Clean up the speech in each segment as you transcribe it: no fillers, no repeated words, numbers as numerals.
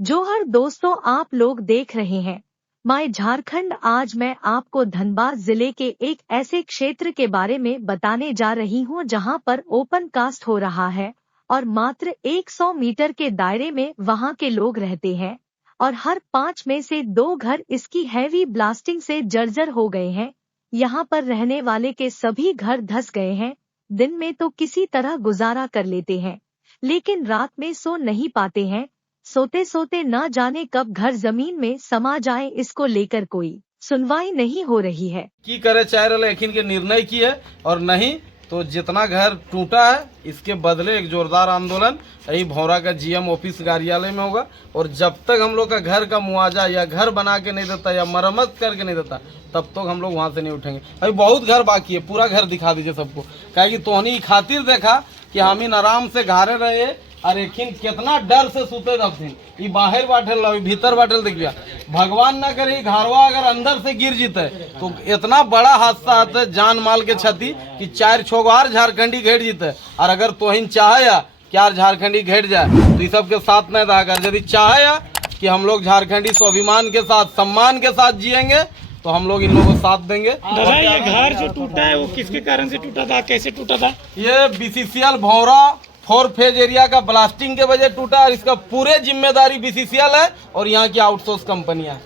जोहर दोस्तों, आप लोग देख रहे हैं माय झारखंड। आज मैं आपको धनबाद जिले के एक ऐसे क्षेत्र के बारे में बताने जा रही हूं जहां पर ओपन कास्ट हो रहा है और मात्र 100 मीटर के दायरे में वहां के लोग रहते हैं और हर 5 में से 2 घर इसकी हैवी ब्लास्टिंग से जर्जर हो गए हैं। यहां पर रहने वाले के सभी घर धंस गए हैं। दिन में तो किसी तरह गुजारा कर लेते हैं, लेकिन रात में सो नहीं पाते हैं। सोते सोते न जाने कब घर जमीन में समा जाए, इसको लेकर कोई सुनवाई नहीं हो रही है। की करे चाह रहे लेकिन के निर्णय की है और नहीं तो जितना घर टूटा है इसके बदले एक जोरदार आंदोलन यही भौरा का जीएम ऑफिस कार्यालय में होगा। और जब तक हम लोग का घर का मुआवजा या घर बना के नहीं देता या मरम्मत करके नहीं देता तब तक हम लोग वहाँ से नहीं उठेंगे। अभी बहुत घर बाकी है, पूरा घर दिखा दीजिए सबको, क्या कि तोहनी खातिर देखा कि हम इन आराम से घरे रहे और लेकिन कितना डर से सुते दबथिन। ये बाहर बैठल रहो, भीतर बैठल देखिए। भगवान ना करे घरवा अगर अंदर से गिर जीते तो इतना बड़ा हादसा आता है, जान माल के क्षति कि 4-6 बार झारखंडी घेट जीते। और अगर तोहिन चाहे या क्या झारखंडी घेट जाए तो ये सब के साथ नहीं रहा कर। यदि चाहे या कि हम लोग झारखंडी स्वाभिमान के साथ सम्मान के साथ जिएंगे तो हम लोग इन लोगों को साथ देंगे। दादा, ये घर जो टूटा है वो किसके कारण से टूटा था, कैसे टूटा था? ये बीसीसीएल भौरा 4 फेज एरिया का ब्लास्टिंग के वजह टूटा और इसका पूरे जिम्मेदारी बीसीसीएल है और यहाँ की आउटसोर्स कंपनियां।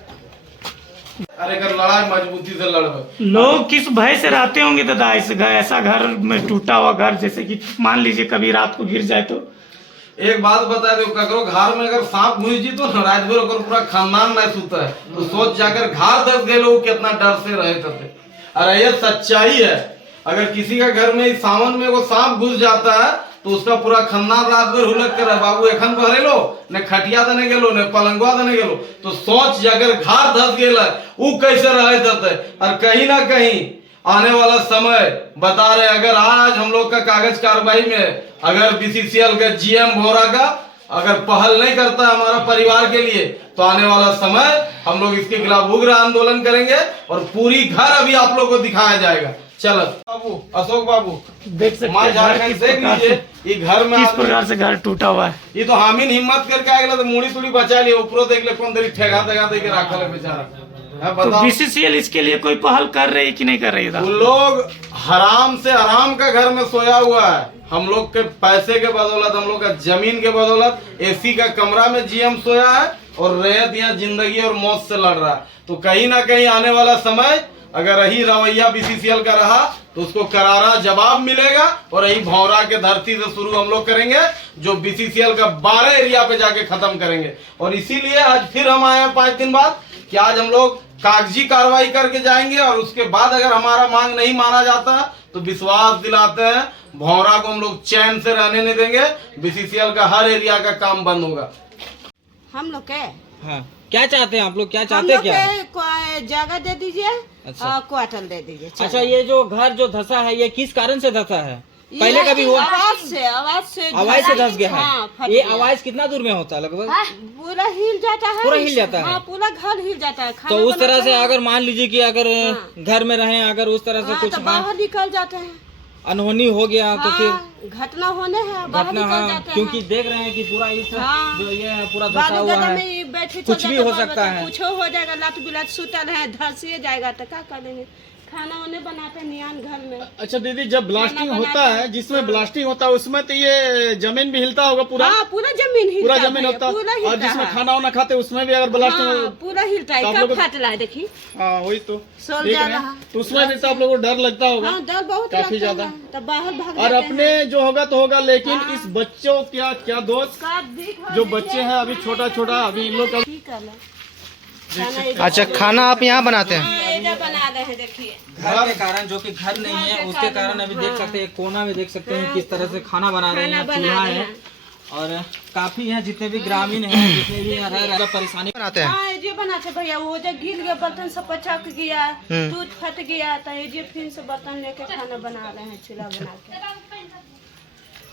अरे अगर लड़ाई मजबूती से लड़ो। लोग किस भय से रहते होंगे दादा ऐसा घर में टूटा हुआ घर, जैसे कि मान लीजिए कभी रात को गिर जाए तो? एक बात बता दो, ककरो घर में अगर सांप घुस जी तो रात भर अगर पूरा खानदान नहीं सोता है तो सोच जाकर घर धस गए लोग कितना डर से रहे थे। अरे ये सच्चाई है, अगर किसी का घर में सावन में वो सांप घुस जाता है तो उसका पूरा खानदान रात भर हुलक कर बाबू एखन पहरे लो ने खटिया देने गेलो ने पलंगवा देने गेलो। तो सोच अगर घर धस गेल वो कैसे रहे थे। और कहीं ना कहीं आने वाला समय बता रहे, अगर आज हम लोग का कागज कार्रवाई में अगर बीसीसीएल का जीएम भौरा का अगर पहल नहीं करता है हमारा परिवार के लिए तो आने वाला समय हम लोग इसके खिलाफ उग्र आंदोलन करेंगे और पूरी घर अभी आप लोग को दिखाया जाएगा। चलो बाबू, अशोक बाबू देख सकते हैं देख लीजिए ये घर में किस प्रकार से घर टूटा हुआ है। ये तो हामिन हिम्मत करके आएगा तो मुड़ी तुड़ी बचा लिया, ऊपर देख ले कौन देरी ठेगा देगा दे के रखा है बेचारा। तो बीसीसीएल इसके लिए कोई पहल कर रही कि नहीं कर रही था? वो लोग हराम से आराम का घर में सोया हुआ है। हम लोग के पैसे के बदौलत, हम लोग का जमीन के बदौलत एसी का कमरा में जीएम सोया है और रेत यहाँ जिंदगी और मौत से लड़ रहा है। तो कहीं ना कहीं आने वाला समय अगर यही रवैया बीसीसीएल का रहा तो उसको करारा जवाब मिलेगा और यही भौरा के धरती से शुरू हम लोग करेंगे जो बीसीसीएल का 12 एरिया पे जाके खत्म करेंगे। और इसीलिए आज फिर हम आए हैं 5 दिन बाद कि आज हम लोग कागजी कार्रवाई करके जाएंगे और उसके बाद अगर हमारा मांग नहीं माना जाता तो विश्वास दिलाते हैं भौरा को हम लोग चैन से रहने नहीं देंगे। बीसीसीएल का हर एरिया का काम बंद होगा। हम लोग के हाँ, क्या चाहते हैं आप लोग, क्या चाहते हैं? क्या जगह दे दीजिए, अच्छा। क्वार्टर दे दीजिए। अच्छा, ये जो घर जो धसा है ये किस कारण से धसा है? पहले कभी हुआ? आवाज से धस गया है। हाँ, ये आवाज कितना दूर में होता है लगभग? पूरा हिल जाता है, पूरा हिल जाता है। हाँ, पूरा घर हिल जाता है। तो उस तरह से अगर मान लीजिए कि अगर घर में रहे अगर उस तरह से कुछ बाहर निकल जाते हैं, अनहोनी हो गया तो फिर घटना होने हैं, बाहर निकल जाते हैं। क्योंकि देख रहे हैं कि पूरा इस जो ये है पूरा धसा बालू हुआ गदा है, में बैठे कुछ भी हो सकता है, कुछ हो जाएगा। लत बिलत सुतल है, धसिए जाएगा तो क्या करेंगे? खाना वाने बनाते नियान घर में। अच्छा दीदी, जब ब्लास्टिंग होता है, जिसमें ब्लास्टिंग होता है उसमें तो ये जमीन भी हिलता होगा पूरा? हाँ, पूरा जमीन हिलता है, पूरा जमीन होता है। और जिसमें खाना वाना खाते उसमें भी अगर ब्लास्टिंग पूरा हिलता है, कब फटला है देखिए। हाँ वही तो सोल जा रहा है। तो उसमें भी तो आप लोगों को डर लगता होगा? हाँ, डर बहुत काफी ज्यादा। तो बाहर भाग और अपने जो होगा तो होगा, लेकिन इस बच्चों क्या दोस्त जो बच्चे हैं अभी छोटा छोटा अभी इन लोग अच्छा, खाना आप यहाँ बनाते हैं? बना रहे हैं देखिए। घर के कारण, जो कि घर नहीं है उसके कारण अभी देख सकते हैं कोना में देख सकते हैं किस तरह से खाना बना रहे हैं। चूल्हा है और काफी है, जितने भी ग्रामीण हैं जितने भी यहाँ रह रहे परेशानी बनाते हैं। ये बनाते भैया, वो जो गिर गया बर्तन सब पचक गया, दूध फट गया तो ये फिर से बर्तन लेके खाना बना रहे हैं, चूल्हा बना के।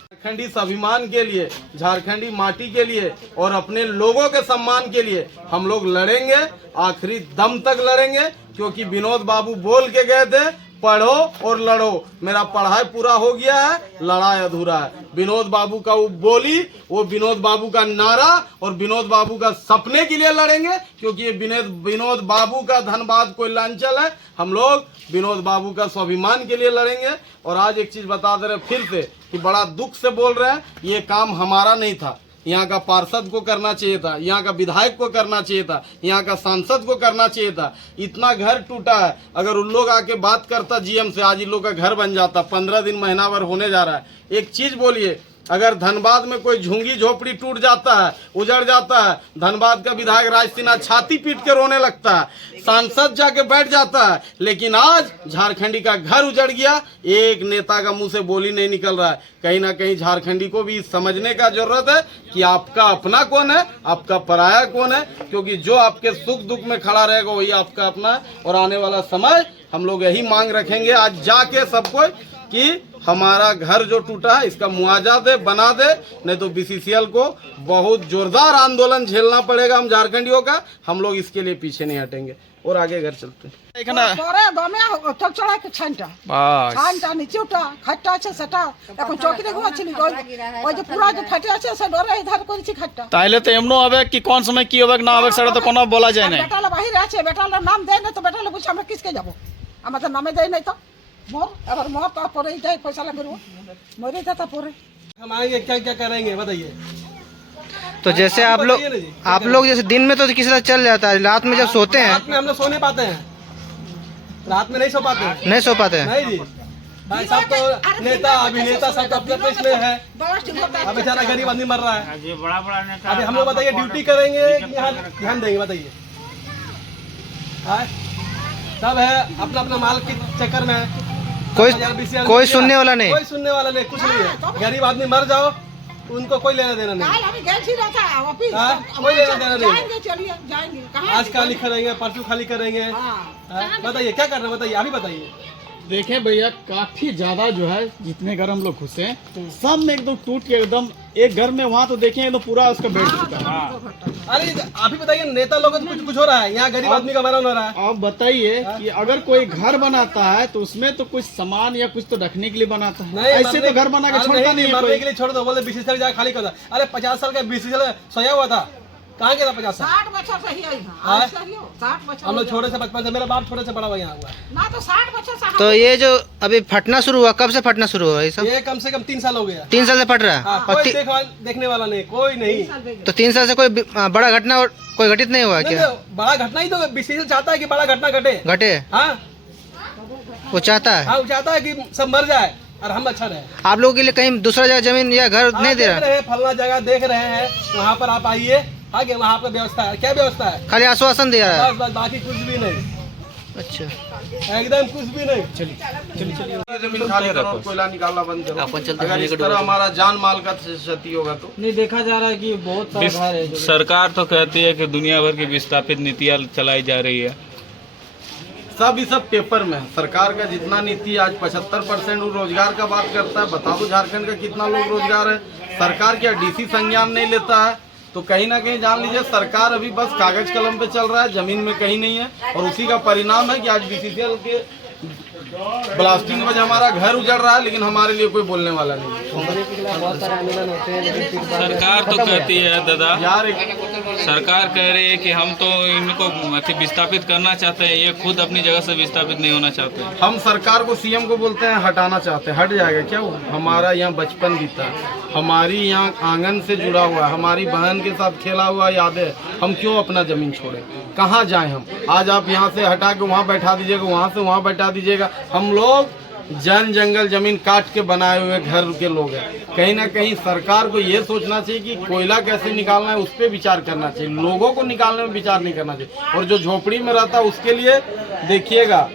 झारखंडी स्वाभिमान के लिए, झारखंडी माटी के लिए और अपने लोगों के सम्मान के लिए हम लोग लड़ेंगे, आखिरी दम तक लड़ेंगे। क्योंकि विनोद बाबू बोल के गए थे पढ़ो और लड़ो। मेरा पढ़ाई पूरा हो गया है, लड़ाई अधूरा है। विनोद बाबू का वो बोली, वो विनोद बाबू का नारा और विनोद बाबू का सपने के लिए लड़ेंगे, क्योंकि ये विनोद बाबू का धनबाद कोयलांचल है। हम लोग विनोद बाबू का स्वाभिमान के लिए लड़ेंगे। और आज एक चीज बता दे रहे फिर से कि बड़ा दुख से बोल रहे हैं, ये काम हमारा नहीं था, यहाँ का पार्षद को करना चाहिए था, यहाँ का विधायक को करना चाहिए था, यहाँ का सांसद को करना चाहिए था। इतना घर टूटा है, अगर उन लोग आके बात करता जीएम से, आज इन लोग का घर बन जाता। 15 दिन महीना भर होने जा रहा है। एक चीज बोलिए, अगर धनबाद में कोई झुंगी झोपड़ी टूट जाता है, उजड़ जाता है, धनबाद का विधायक राज सिन्हा छाती पीट के रोने लगता है, सांसद जाके बैठ जाता है। लेकिन आज झारखंडी का घर उजड़ गया, एक नेता का मुंह से बोली नहीं निकल रहा है। कहीं ना कहीं झारखंडी को भी समझने का जरूरत है कि आपका अपना कौन है, आपका पराया कौन है, क्योंकि जो आपके सुख दुख में खड़ा रहेगा वही आपका अपना है। और आने वाला समय हम लोग यही मांग रखेंगे आज जाके सबको कि हमारा घर जो टूटा है इसका मुआवजा दे, बना दे, नहीं तो बीसीसीएल को बहुत जोरदार आंदोलन झेलना पड़ेगा हम झारखंडियों का। हम लोग इसके लिए पीछे नहीं हटेंगे और आगे घर चलते हैं। তাইলে তো এমনও হবে কি কোন সময় কি হবে না হবে সেটা তো কোনো বলা যায় না। বেটালা বাহিরে আছে, বেটালার নাম দেয় না তো বেটালা বলছে আমরা কিসকে যাব, আমাদের নামে দেয় নাই তো मोर अगर मोर तो पर ही जाए पैसा लगे मरे जाता पर हम आएंगे क्या क्या करेंगे बताइए। तो जैसे आप लोग जैसे दिन में तो किसी तरह चल जाता है, रात में जब सोते हैं रात में हम लोग सो नहीं पाते हैं, रात में नहीं सो पाते हैं। नहीं सो पाते हैं। नहीं जी भाई, सब तो नेता अभिनेता सब अपने देश में है। अब बेचारा गरीब आदमी मर रहा है। अभी हम लोग बताइए ड्यूटी करेंगे कि यहाँ ध्यान देंगे बताइए। सब है अपना अपना माल के चक्कर में है। कोई सुनने वाला नहीं, कोई सुनने वाला नहीं, कुछ नहीं है। गरीब आदमी मर जाओ उनको कोई लेना देना नहीं, कोई लेना देना नहीं। आज खाली करेंगे, परसों खाली करेंगे। बताइए क्या करना बताइए, अभी बताइए। देखें भैया, काफी ज्यादा जो है जितने घर हम लोग घुसे हैं सब में एकदम टूट के एकदम एक घर में वहाँ तो देखें तो पूरा उसका बेड चुका है। अरे अभी बताइए, नेता लोगों तो कुछ हो रहा है, यहाँ गरीब आदमी का मरण हो रहा है। आप बताइए कि अगर कोई घर बनाता है तो उसमें तो कुछ सामान या कुछ तो रखने के लिए बनाता है, नहीं ऐसे तो घर बना के छोड़ता नहीं है। मरने के लिए छोड़ दो, बोले बीसीसीएल जाके खाली कर दो। अरे 50 साल का बीसीसीएल सोया हुआ था, कहाँ गया था 50 साल? 60 बच्चा सही है, 60 बच्चा। हम लोग छोटे से बचपन से, मेरा बाप छोटे से बड़ा हुआ यहाँ हुआ ना तो 60 बच्चा। तो ये जो अभी फटना शुरू हुआ, कब से फटना शुरू हुआ ये सब? ये कम से कम 3 साल हो गया। 3 साल से फट रहा है। हाँ, कोई देखने वाला नहीं, कोई नहीं। तो 3 साल से कोई बड़ा घटना और कोई घटित नहीं हुआ क्या? बड़ा घटना ही तो बीसीसीएल चाहता है कि बड़ा घटना घटे। हाँ वो चाहता है। हाँ, वो चाहता है कि सब मर जाए और हम अच्छा रहे। आप लोगों के लिए कहीं दूसरा जगह जमीन या घर नहीं दे रहा? फलना जगह देख रहे हैं, वहाँ पर आप आइए, आगे वहाँ पर व्यवस्था है। क्या व्यवस्था है? खाली आश्वासन दिया है, बस बाकी कुछ भी नहीं। अच्छा, एकदम कुछ भी नहीं। चलिए जमीन खाली करो, कोयला निकालना बंद करो। अगर इस तरह हमारा जान माल का क्षति होगा तो नहीं। देखा जा रहा है कि बहुत सारे घर है। सरकार तो कहती है कि दुनिया भर की विस्थापित नीतियाँ चलाई जा रही है। सब पेपर में है। सरकार का जितना नीति आज 75% रोजगार का बात करता है। बता दो झारखंड का कितना लोग रोजगार है। सरकार क्या डीसी संज्ञान नहीं लेता है? तो कहीं ना कहीं जान लीजिए सरकार अभी बस कागज कलम पे चल रहा है, जमीन में कहीं नहीं है। और उसी का परिणाम है कि आज बीसीसीएल के ब्लास्टिंग की वजह हमारा घर उजड़ रहा है, लेकिन हमारे लिए कोई बोलने वाला नहीं है। सरकार तो कहती है दादा यार, सरकार कह रही है कि हम तो इनको विस्थापित करना चाहते हैं, ये खुद अपनी जगह से विस्थापित नहीं होना चाहते। हम सरकार को, सीएम को बोलते हैं हटाना चाहते हैं, हट जाएगा क्या? वो हमारा यहाँ बचपन बीता, हमारी यहाँ आंगन से जुड़ा हुआ, हमारी बहन के साथ खेला हुआ यादें, हम क्यों अपना जमीन छोड़े? कहाँ जाएं हम? आज आप यहाँ से हटा के वहाँ बैठा दीजिएगा, वहाँ से वहाँ बैठा दीजिएगा। हम लोग जंगल जमीन काट के बनाए हुए घर के लोग हैं। कहीं ना कहीं सरकार को ये सोचना चाहिए कि कोयला कैसे निकालना है, उस पर विचार करना चाहिए। लोगों को निकालने में विचार नहीं करना चाहिए। और जो झोपड़ी में रहता है उसके लिए देखिएगा,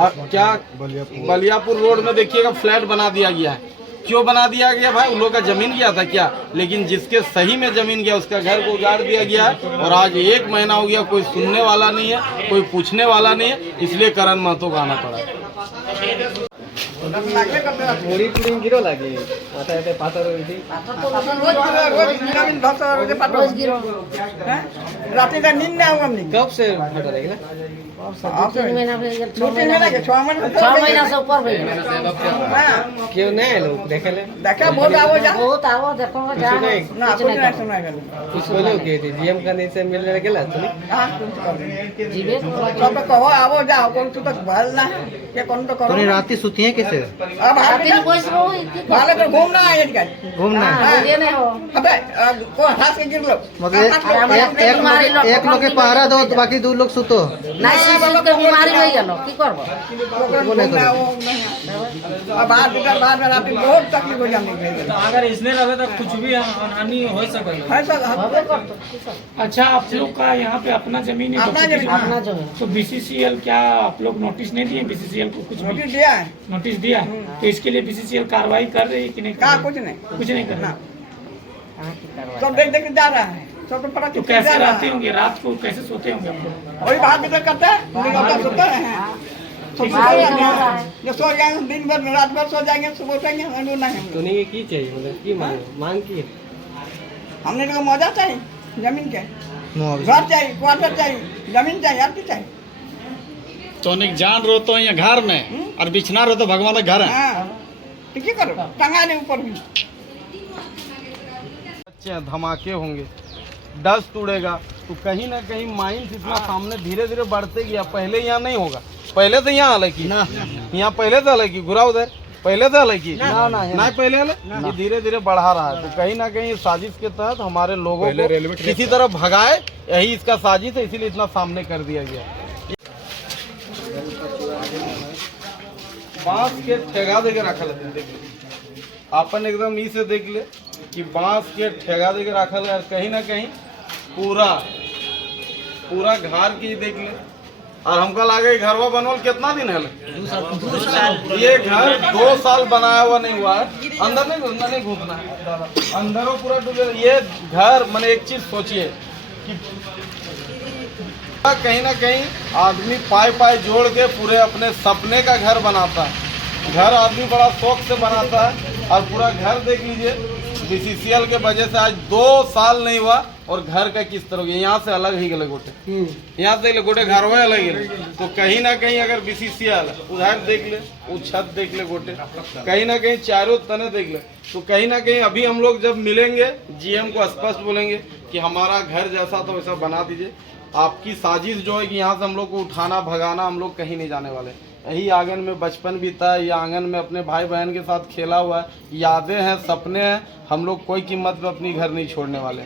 क्या बलियापुर रोड में देखिएगा फ्लैट बना दिया गया है। क्यों बना दिया गया भाई? उन लोगों का जमीन गया था क्या? लेकिन जिसके सही में जमीन गया उसका घर को उजाड़ दिया गया है। और आज 1 महीना हो गया, कोई सुनने वाला नहीं है, कोई पूछने वाला नहीं है। इसलिए करण महतो को आना पड़ा। रात का नींद नहीं आऊंगा हमने कब से फटा रहेगा? 2-3 महीना के 6 महीना से ऊपर भी क्यों नहीं लोग देखे ले देखा बहुत आवो जा बहुत आवो देखो जा ना कुछ नहीं सुना गया कुछ बोलो के जीएम का नहीं से मिलने गेला तू हां जीवे सब कहो आवो जाओ कौन तू तक भरना ये कौन तो करो तूने राती सुती है कैसे? अब रात दिन कोई सो वाले तो घूमना है क्या घूमना ये नहीं हो अबे को हाथ से गिर लो मतलब एक लोग के पहरा दो तो बाकी 2 लोग सुतो नहीं सीजन के बीमारी हो गेलो की करबो अब बाद में रात बहुत तकलीफ हो जाने अगर इसने रहे तो कुछ भी हानि हो सके। अच्छा, आप लोग का यहाँ पे अपना जमीन है? अपना जो है तो बीसीसीएल क्या आप लोग नोटिस नहीं दिए बीसीसीएल को? कुछ भी दिया है नोटिस दिया है? तो इसके लिए बीसीसीएल कार्रवाई कर रही है कि नहीं? कहा कुछ नहीं कुछ नहीं करना। सब देख देख जा रहा है सब तो पता तो कैसे रहते होंगे रात को, कैसे सोते होंगे आप लोग? वही बात इधर करते हैं सोते हैं सो जाएंगे दिन भर रात भर सो जाएंगे सुबह उठेंगे तूने ये की चाहिए मतलब की मांग की हमने तो मौजा चाहिए जमीन के घर चाहिए क्वार्टर चाहिए जमीन चाहिए और क्या चाहिए तो जान रो तो यहाँ घर में और बिछना रो तो भगवान का घर है। हाँ तो क्या करो टंगा नहीं ऊपर भी धमाके होंगे, डस्ट उड़ेगा, तो कहीं ना कहीं माइंड इतना सामने धीरे धीरे बढ़ते गया। पहले यहाँ नहीं होगा, पहले तो यहाँ अलग की यहाँ पहले तो अलग की घुरा उधर पहले तो अलग की ना पहले अलग, ये धीरे धीरे बढ़ा रहा है। तो कहीं ना कहीं साजिश के तहत हमारे लोगों को किसी तरह भगाए, यही इसका साजिश है, इसीलिए इतना सामने कर दिया गया। बांस के ठेगा दे के रखल है, देख ले आपन एकदम ई से देख ले कि बांस के ठेगा दे के रखल है। कहीं ना कहीं पूरा घर की देख ले। और हमको लगे घरवा बनवल कितना दिन है? 2 साल। ये घर 2 साल बनाया हुआ नहीं हुआ है, अंदर नहीं घूमना है, अंदरों पूरा डूबे। ये घर मैंने एक चीज सोचिए कि कहीं ना कहीं आदमी पाई जोड़ के पूरे अपने सपने का घर बनाता है। घर आदमी बड़ा शौक से बनाता है और पूरा घर देख लीजिए बीसीसीएल के वजह से आज 2 साल नहीं हुआ और घर का किस तरह यहाँ से अलग ही गले गोटे, यहाँ से गोटे घर में अलग ही। तो कहीं ना कहीं अगर बीसीसीएल उधर देख ले, वो छत देख ले गोटे, कहीं ना कहीं चारों तने देख ले, तो कहीं ना कहीं अभी हम लोग जब मिलेंगे जीएम को स्पष्ट बोलेंगे कि हमारा घर जैसा तो वैसा बना दीजिए। आपकी साजिश जो है कि यहाँ से हम लोग को उठाना भगाना, हम लोग कहीं नहीं जाने वाले। यही आंगन में बचपन बीता है, ये आंगन में अपने भाई बहन के साथ खेला हुआ है, यादें हैं, सपने हैं। हम लोग कोई कीमत में अपनी घर नहीं छोड़ने वाले।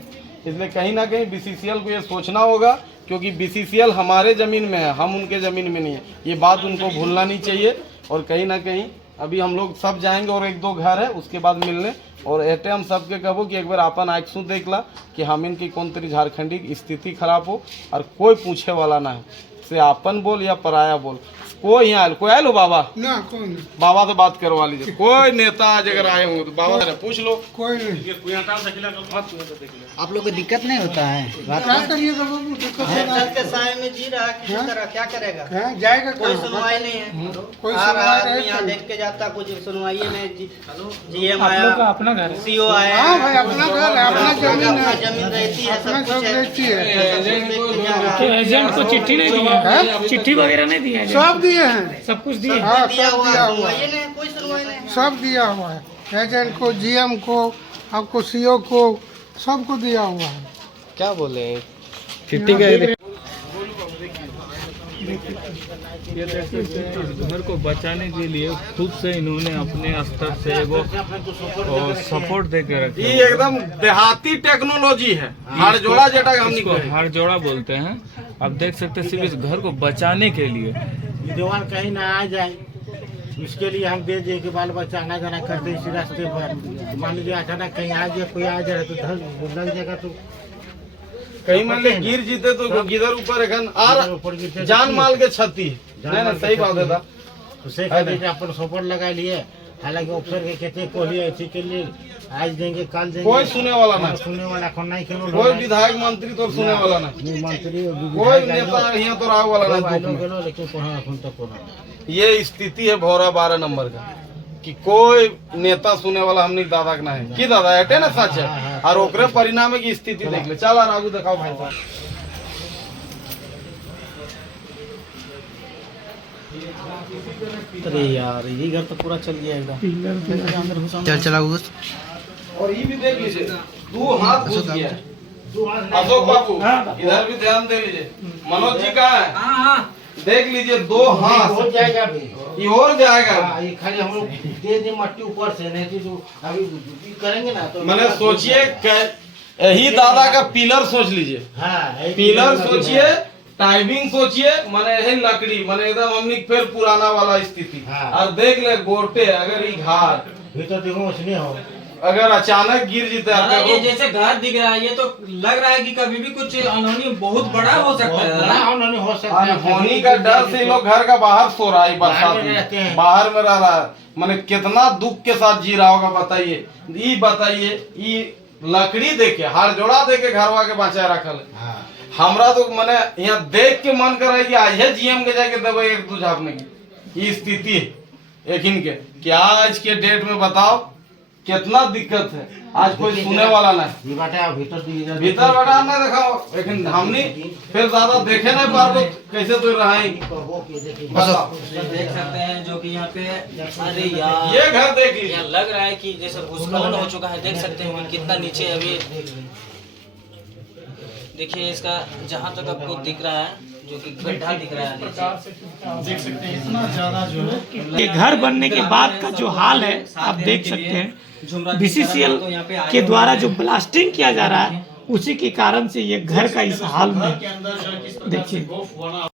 इसलिए कहीं ना कहीं बीसीसीएल को ये सोचना होगा, क्योंकि बीसीसीएल हमारे ज़मीन में है, हम उनके ज़मीन में नहीं है। ये बात उनको भूलना नहीं चाहिए। और कहीं ना कहीं अभी हम लोग सब जाएंगे और 1-2 घर है उसके बाद मिलने, और एटे हम सबके कहबो कि एक बार आपन आँख से देख ला कि हम इनकी कौन तरी झारखंडी की स्थिति खराब हो और कोई पूछे वाला ना है, से आपन बोल या पराया बोल। कोई यहाँ आयल, कोई आयल हो बाबा ना, कोई नहीं। बाबा से बात करवा लीजिए। कोई नेता आज अगर आए हो तो बाबा से पूछ लो। कोई नहीं। आप लोग को दिक्कत नहीं होता है? क्या करिए के साए में जी रहा किसी तरह, क्या करेगा? जाएगा कोई सुनवाई नहीं है, कोई आ रहा सुनवाई आदमी यहाँ देख के जाता, कुछ सुनवाई नहीं। जीएम आप लोग का आया, अपना घर है? सीओ आया, हाँ भाई अपना घर है, अपना जमीन है, जमीन रहती है, अपना सब सब कुछ रहती है। तो एजेंट को चिट्ठी नहीं दी है? चिट्ठी वगैरह नहीं दी है? सब दिए हैं, सब कुछ दिए? हाँ दिया सब हुआ दिया है, हुआ है, सुनवाई नहीं, कोई सुनवाई नहीं। सब दिया हुआ है। एजेंट को, जीएम को, आपको सीओ को, सबको दिया हुआ है। क्या बोले चिट्ठी का? ये देखिए घर को बचाने के लिए खुद से इन्होंने अपने स्तर से वो सपोर्ट दे के रखे। ये एकदम देहाती टेक्नोलॉजी है, हार जोड़ा जेटा हम इसको हार जोड़ा बोलते हैं। आप देख सकते हैं सिर्फ इस घर को बचाने के लिए दीवार कहीं ना आ जाए, इसके लिए हम दे दिए कि बाल बच्चा आना जाना करते इसी रास्ते पर। मान लीजिए अचानक कहीं आ जाए, कोई आ जाए तो धर लग जाएगा, तो कहीं मान ली गिर जीते तो गिदर ऊपर और जान माल के क्षति। नहीं सही बात है था। उसे अपन सपोर्ट लगा लिए। हालांकि ऑफिसर के कहते को लिए इसी के लिए आज देंगे कल देंगे, कोई सुने वाला ना, सुनने वाला कौन नहीं, कोई विधायक मंत्री तो सुने वाला ना, मंत्री कोई नेता यहाँ तो रहा वाला ना। लेकिन ये स्थिति है भौरा 12 नंबर का कि कोई नेता सुने वाला हमने दादा का ना है कि दादा एटे ना सच है। और ओकरे परिणाम की स्थिति देख ले। चला राघु दिखाओ भाई साहब। अरे यार ये घर तो पूरा चल गया एकदम अंदर घुसा। चल चला घुस। और ये भी देख लीजिए 2 हाथ घुस गया है। अशोक बाबू इधर भी ध्यान दे लीजिए। मनोज जी कहाँ है? हाँ देख लीजिए 2 हाथ हो जाएगा अभी। ये और जाएगा। ये खाली हम लोग दे दे मट्टी ऊपर से, नहीं तो अभी करेंगे ना तो मैंने सोचिए यही दादा का पिलर सोच लीजिए। हाँ पिलर सोचिए, टाइमिंग सोचिए, माने यही लकड़ी, माने एकदम हमने फिर पुराना वाला स्थिति। हाँ। और देख ले गोटे अगर ये घाट भीतर देखो उसमें हो, अगर अचानक गिर जीते ये जैसे घर दिख रहा है, ये तो लग रहा है कि कभी भी कुछ अनहोनी बहुत बड़ा हो सकता है। नहीं हो सकता है। अनहोनी का डर से लोग घर का बाहर सो रहा है, बाहर में रहते बरसात हैं। बाहर में रह रहा है। माने कितना दुख के साथ जी रहा होगा बताइए। ये बताइए, ये लकड़ी देके हार जोड़ा देके घरवा के बचाए रखल है। हाँ। हमरा तो मैंने यहाँ देख के मन कर रहा है कि आज है जीएम के जाके दबे एक दो झापने की ये स्थिति है। लेकिन के क्या आज के डेट में बताओ कितना दिक्कत है। आज कोई सुने वाला नहीं। भीतर बैठा नहीं दिखाओ, लेकिन हमने फिर ज्यादा देखे नहीं पार कैसे तो रहा बताओ। देख सकते हैं जो कि यहाँ पे, अरे यार ये घर देख लीजिए, यहाँ लग रहा है कि जैसे भूस्खलन हो चुका है। देख सकते हैं कि कितना नीचे अभी देखिए इसका, जहाँ तक आपको दिख रहा है जो कि गड्ढा दिख रहा है देख सकते हैं इतना ज्यादा जो है। ये घर बनने के बाद का जो हाल है आप देख सकते हैं। बीसीसीएल के द्वारा जो ब्लास्टिंग किया जा रहा है उसी के कारण से ये घर का इस हाल में देखिए।